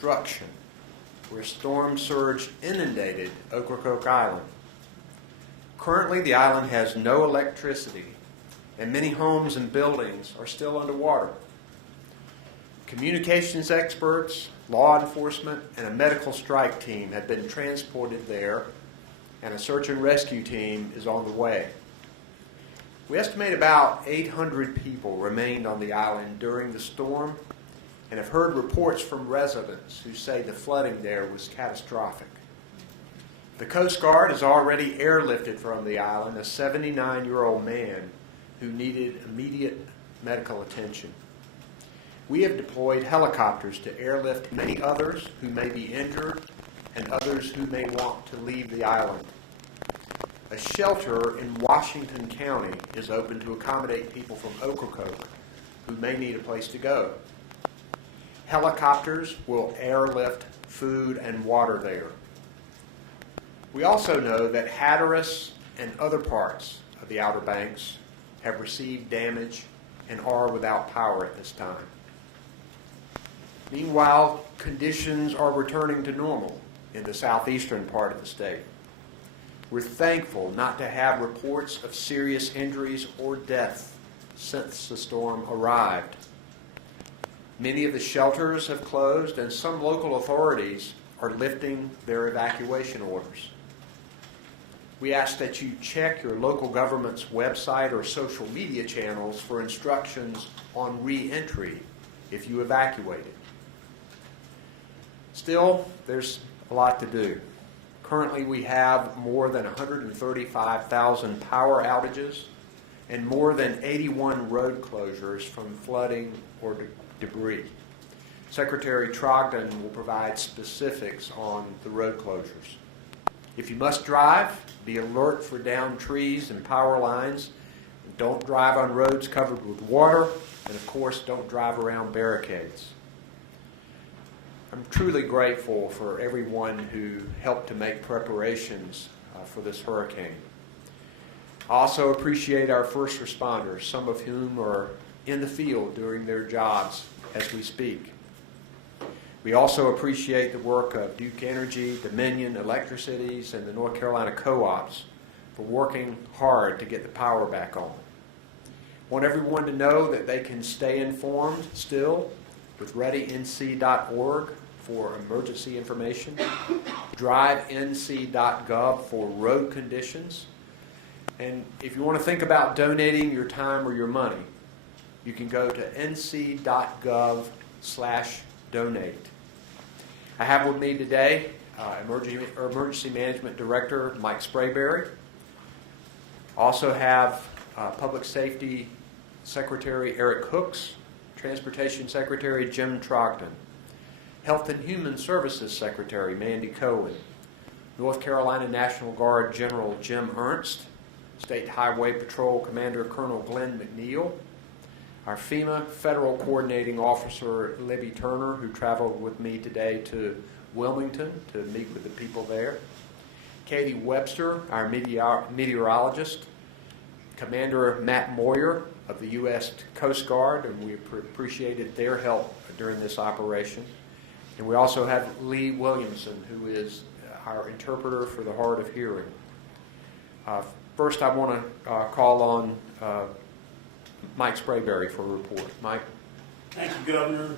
destruction where storm surge inundated Ocracoke Island. Currently, the island has no electricity, and many homes and buildings are still underwater. Communications experts, law enforcement, and a medical strike team have been transported there, and a search and rescue team is on the way. We estimate about 800 people remained on the island during the storm, and have heard reports from residents who say the flooding there was catastrophic. The Coast Guard has already airlifted from the island a 79-year-old man who needed immediate medical attention. We have deployed helicopters to airlift many others who may be injured and others who may want to leave the island. A shelter in Washington County is open to accommodate people from Ocracoke who may need a place to go. Helicopters will airlift food and water there. We also know that Hatteras and other parts of the Outer Banks have received damage and are without power at this time. Meanwhile, conditions are returning to normal in the southeastern part of the state. We're thankful not to have reports of serious injuries or death since the storm arrived. Many of the shelters have closed, and some local authorities are lifting their evacuation orders. We ask that you check your local government's website or social media channels for instructions on re-entry if you evacuated. Still, there's a lot to do. Currently, we have more than 135,000 power outages and more than 81 road closures from flooding or debris. Secretary Trogdon will provide specifics on the road closures. If you must drive, be alert for downed trees and power lines. Don't drive on roads covered with water, and of course, don't drive around barricades. I'm truly grateful for everyone who helped to make preparations for this hurricane. I also appreciate our first responders, some of whom are in the field doing their jobs as we speak. We also appreciate the work of Duke Energy, Dominion, Electricities, and the North Carolina co-ops for working hard to get the power back on. I want everyone to know that they can stay informed still with readync.org for emergency information, drivenc.gov for road conditions, and if you want to think about donating your time or your money, you can go to nc.gov/donate. I have with me today Emergency Management Director Mike Sprayberry. Also have Public Safety Secretary Eric Hooks, Transportation Secretary Jim Trogdon, Health and Human Services Secretary Mandy Cohen, North Carolina National Guard General Jim Ernst, State Highway Patrol Commander Colonel Glenn McNeil, our FEMA Federal Coordinating Officer Libby Turner, who traveled with me today to Wilmington to meet with the people there, Katie Webster, our meteorologist, Commander Matt Moyer of the U.S. Coast Guard, and we appreciated their help during this operation. And we also have Lee Williamson, who is our interpreter for the hard of hearing. First, I want to call on Mike Sprayberry for a report. Mike. Thank you, Governor.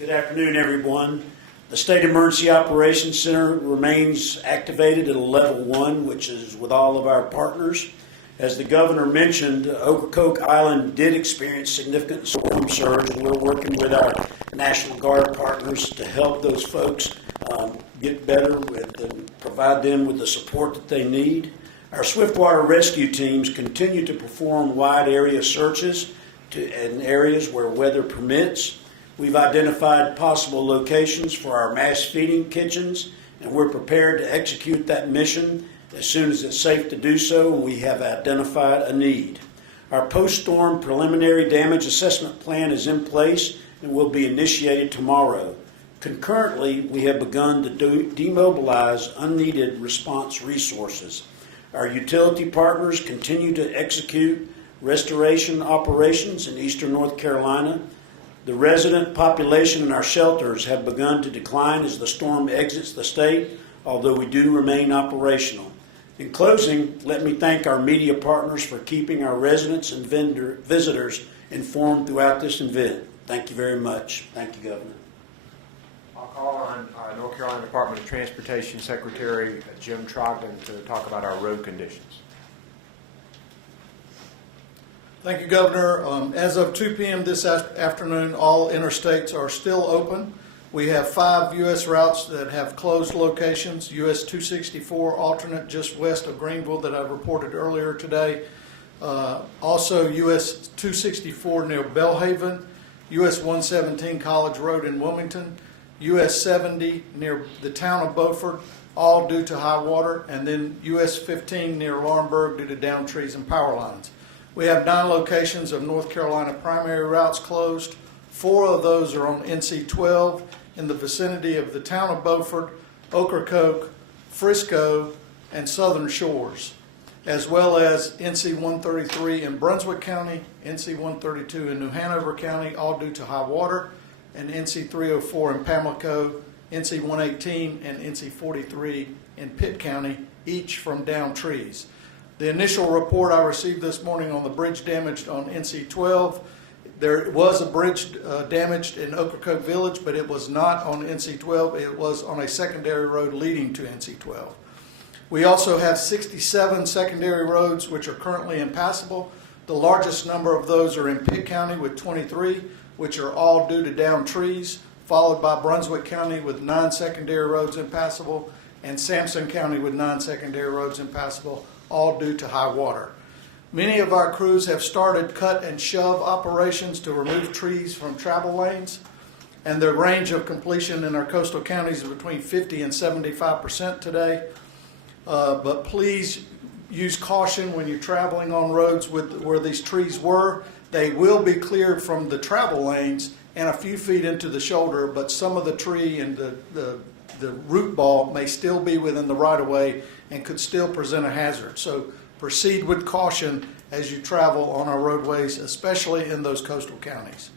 Good afternoon, everyone. The State Emergency Operations Center remains activated at a level 1, which is with all of our partners. As the Governor mentioned, Ocracoke Island did experience significant storm surge, and we're working with our National Guard partners to help those folks get better and provide them with the support that they need. Our swiftwater rescue teams continue to perform wide area searches in areas where weather permits. We've identified possible locations for our mass feeding kitchens, and we're prepared to execute that mission as soon as it's safe to do so, and we have identified a need. Our post-storm preliminary damage assessment plan is in place and will be initiated tomorrow. Concurrently, we have begun to demobilize unneeded response resources. Our utility partners continue to execute restoration operations in eastern North Carolina. The resident population in our shelters have begun to decline as the storm exits the state, although we do remain operational. In closing, let me thank our media partners for keeping our residents and visitors informed throughout this event. Thank you very much. Thank you, Governor. I'll call on North Carolina Department of Transportation Secretary Jim Trogdon to talk about our road conditions. Thank you, Governor. As of 2 p.m. this afternoon, all interstates are still open. We have 5 U.S. routes that have closed locations. US 264 alternate just west of Greenville that I reported earlier today. Also US 264 near Belhaven, US 117 College Road in Wilmington, US 70 near the town of Beaufort, all due to high water, and then US 15 near Laurinburg due to downed trees and power lines. We have 9 locations of North Carolina primary routes closed. 4 of those are on NC 12 in the vicinity of the town of Beaufort, Ocracoke, Frisco, and Southern Shores, as well as NC 133 in Brunswick County, NC 132 in New Hanover County, all due to high water, and NC 304 in Pamlico, NC 118 and NC 43 in Pitt County, each from downed trees. The initial report I received this morning on the bridge damaged on NC 12, there was a bridge damaged in Ocracoke Village, but it was not on NC 12. It was on a secondary road leading to NC 12. We also have 67 secondary roads which are currently impassable. The largest number of those are in Pitt County with 23, which are all due to downed trees, followed by Brunswick County with 9 secondary roads impassable, and Sampson County with 9 secondary roads impassable, all due to high water. Many of our crews have started cut and shove operations to remove trees from travel lanes, and the range of completion in our coastal counties is between 50 and 75% today. But please use caution when you're traveling on roads where these trees were. They will be cleared from the travel lanes and a few feet into the shoulder, but some of the tree and the root ball may still be within the right-of-way and could still present a hazard. So proceed with caution as you travel on our roadways, especially in those coastal counties.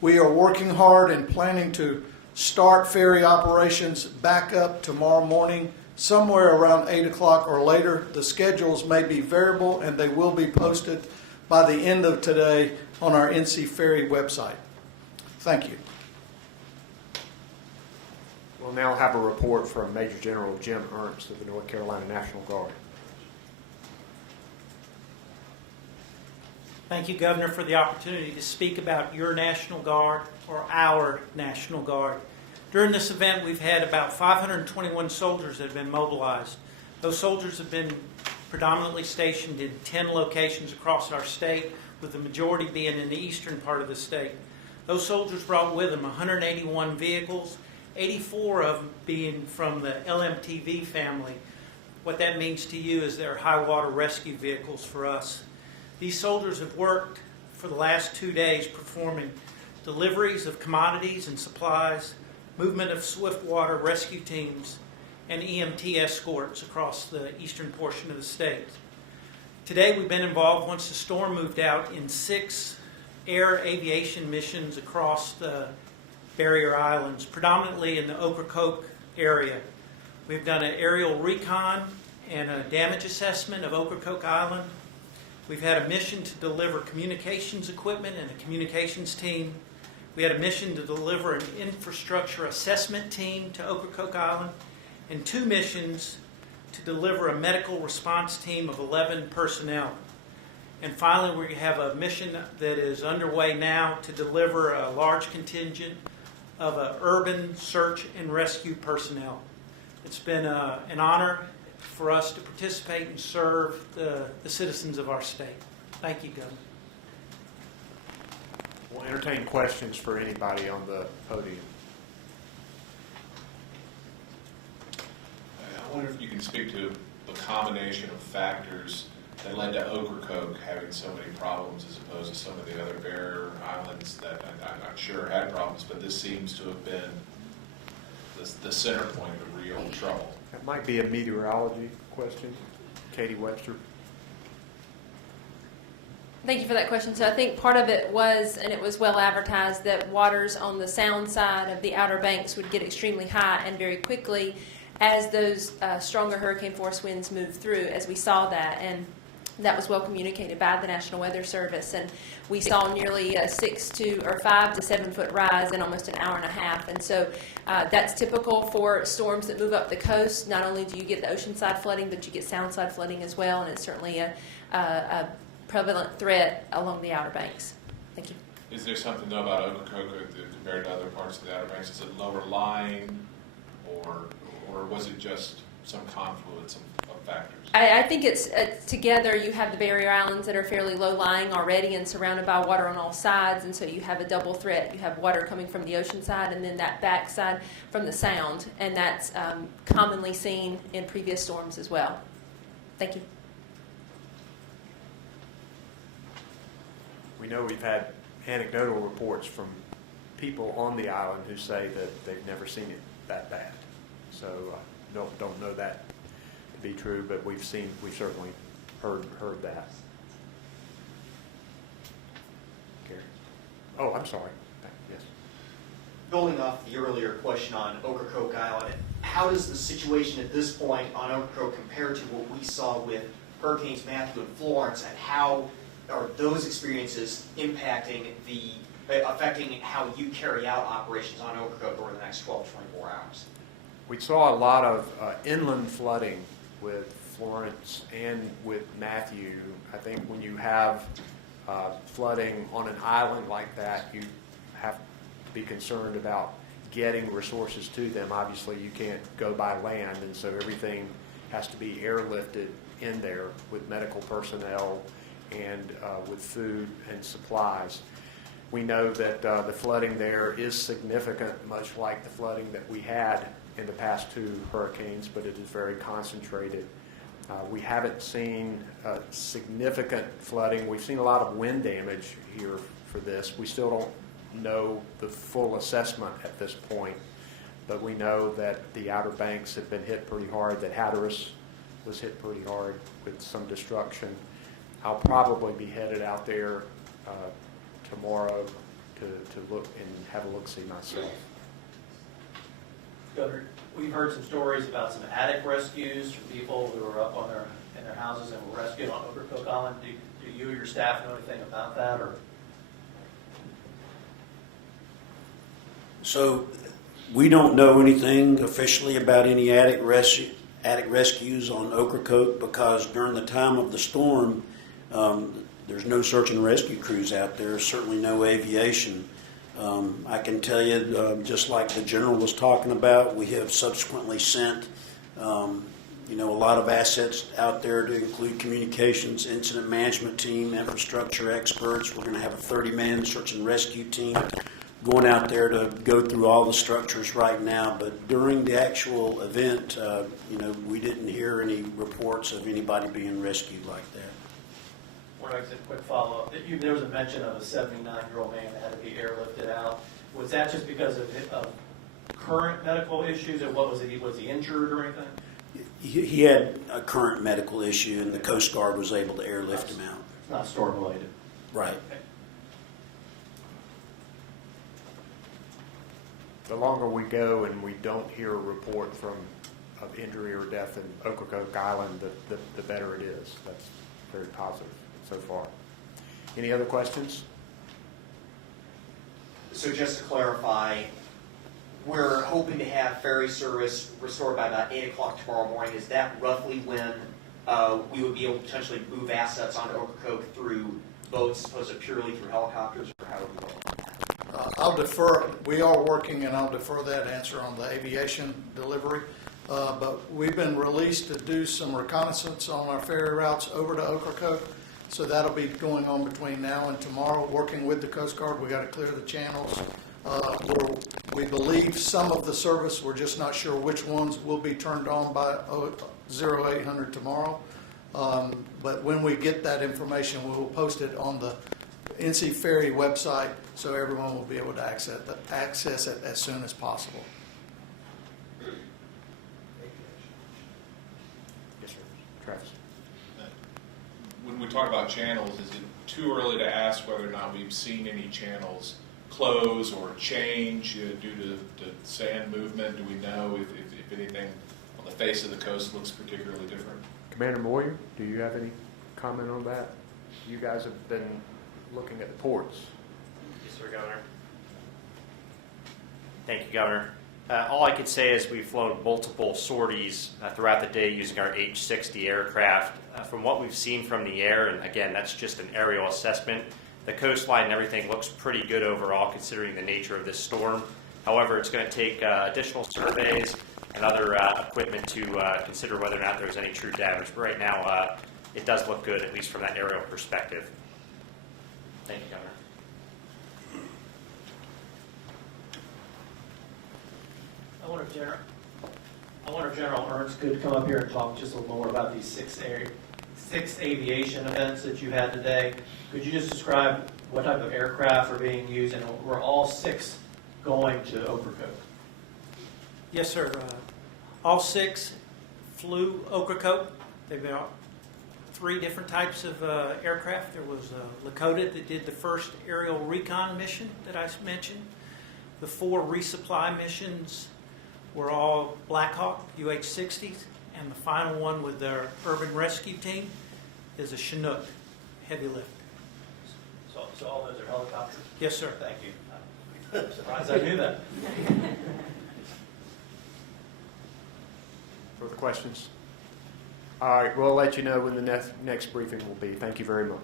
We are working hard and planning to start ferry operations back up tomorrow morning, somewhere around 8 o'clock or later. The schedules may be variable and they will be posted by the end of today on our NC Ferry website. Thank you. We'll now have a report from Major General Jim Ernst of the North Carolina National Guard. Thank you, Governor, for the opportunity to speak about your National Guard, or our National Guard. During this event, we've had about 521 soldiers that have been mobilized. Those soldiers have been predominantly stationed in 10 locations across our state, with the majority being in the eastern part of the state. Those soldiers brought with them 181 vehicles, 84 of them being from the LMTV family. What that means to you is they're high water rescue vehicles for us. These soldiers have worked for the last 2 days performing deliveries of commodities and supplies, movement of swift water rescue teams, and EMT escorts across the eastern portion of the state. Today we've been involved, once the storm moved out, in 6 air aviation missions across the barrier islands, predominantly in the Ocracoke area. We've done an aerial recon and a damage assessment of Ocracoke Island. We've had a mission to deliver communications equipment and a communications team. We had a mission to deliver an infrastructure assessment team to Ocracoke Island, and 2 missions to deliver a medical response team of 11 personnel. And finally, we have a mission that is underway now to deliver a large contingent of urban search and rescue personnel. It's been an honor for us to participate and serve the citizens of our state. Thank you, Governor. We'll entertain questions for anybody on the podium. I wonder if you can speak to the combination of factors that led to Ocracoke having so many problems as opposed to some of the other barrier islands that I'm not sure had problems, but this seems to have been the center point of real trouble. That might be a meteorology question. Katie Webster. Thank you for that question. So I think part of it was, and it was well advertised, that waters on the sound side of the Outer Banks would get extremely high and very quickly as those stronger hurricane force winds moved through, as we saw that. And that was well communicated by the National Weather Service. And we saw nearly a 5 to 7 foot rise in almost an hour and a half. And so that's typical for storms that move up the coast. Not only do you get the oceanside flooding, but you get soundside flooding as well. And it's certainly a prevalent threat along the Outer Banks. Thank you. Is there something though about Ocracoke compared to other parts of the Outer Banks? Is it lower lying, or was it just some confluence of factors? I think it's together. You have the barrier islands that are fairly low lying already and surrounded by water on all sides, and so you have a double threat. You have water coming from the ocean side and then that backside from the sound, and that's commonly seen in previous storms as well. Thank you. We know we've had anecdotal reports from people on the island who say that they've never seen it that bad. So don't know that to be true, but we've certainly heard that. Gary? Oh, I'm sorry. Yes. Building off the earlier question on Ocracoke Island, how does the situation at this point on Ocracoke compare to what we saw with Hurricanes Matthew and Florence, and how are those experiences affecting how you carry out operations on Ocracoke over the next 12 to 24 hours? We saw a lot of inland flooding with Florence and with Matthew. I think when you have flooding on an island like that, you have to be concerned about getting resources to them. Obviously, you can't go by land, and so everything has to be airlifted in there with medical personnel and with food and supplies. We know that the flooding there is significant, much like the flooding that we had in the past two hurricanes, but it is very concentrated. We haven't seen significant flooding. We've seen a lot of wind damage here for this. We still don't know the full assessment at this point, but we know that the Outer Banks have been hit pretty hard, that Hatteras was hit pretty hard with some destruction. I'll probably be headed out there tomorrow to look and have a look-see myself. Governor, we've heard some stories about some attic rescues from people who were up in their houses and were rescued on Ocracoke Island. Do you or your staff know anything about that? Or So we don't know anything officially about any attic rescues on Ocracoke, because during the time of the storm, there's no search and rescue crews out there, certainly no aviation. I can tell you, just like the general was talking about, we have subsequently sent a lot of assets out there to include communications, incident management team, infrastructure experts. We're going to have a 30-man search and rescue team going out there to go through all the structures right now. But during the actual event, we didn't hear any reports of anybody being rescued like that. a quick follow-up. There was a mention of a 79-year-old man that had to be airlifted out. Was that just because of current medical issues, or what was it? Was he injured or anything? He had a current medical issue, and the Coast Guard was able to airlift him out. It's not storm-related. Right. Okay. The longer we go and we don't hear a report of injury or death in Ocracoke Island, the better it is. That's very positive so far. Any other questions? So just to clarify, we're hoping to have ferry service restored by about 8 o'clock tomorrow morning. Is that roughly when we would be able to potentially move assets onto Ocracoke through boats, as opposed to purely through helicopters, or how would we go? I'll defer. We are working, and I'll defer that answer on the aviation delivery. But we've been released to do some reconnaissance on our ferry routes over to Ocracoke. So that'll be going on between now and tomorrow, working with the Coast Guard. We got to clear the channels. We believe some of the service, we're just not sure which ones will be turned on by 0800 tomorrow. But when we get that information, we will post it on the NC Ferry website, so everyone will be able to access it as soon as possible. Yes, sir. Travis. When we talk about channels, is it too early to ask whether or not we've seen any channels close or change due to sand movement? Do we know if anything on the face of the coast looks particularly different? Commander Moyer, do you have any comment on that? You guys have been looking at the ports. Yes, sir, Governor. Thank you, Governor. All I could say is we've flown multiple sorties throughout the day using our H-60 aircraft. From what we've seen from the air, and again, that's just an aerial assessment, the coastline and everything looks pretty good overall considering the nature of this storm. However, it's going to take additional surveys and other equipment to consider whether or not there's any true damage. But right now, it does look good, at least from that aerial perspective. Thank you, Governor. I wonder if General Ernst could come up here and talk just a little more about these six aviation events that you had today. Could you just describe what type of aircraft are being used, and were all six going to Ocracoke? Yes, sir. All six flew Ocracoke. They've been 3 different types of aircraft. There was Lakota that did the first aerial recon mission that I mentioned. The 4 resupply missions were all Black Hawk UH-60s, and the final one with their urban rescue team is a Chinook heavy lift. So all those are helicopters? Yes, sir. Thank you. I'm surprised I knew that. Further questions? All right, we'll let you know when the next briefing will be. Thank you very much.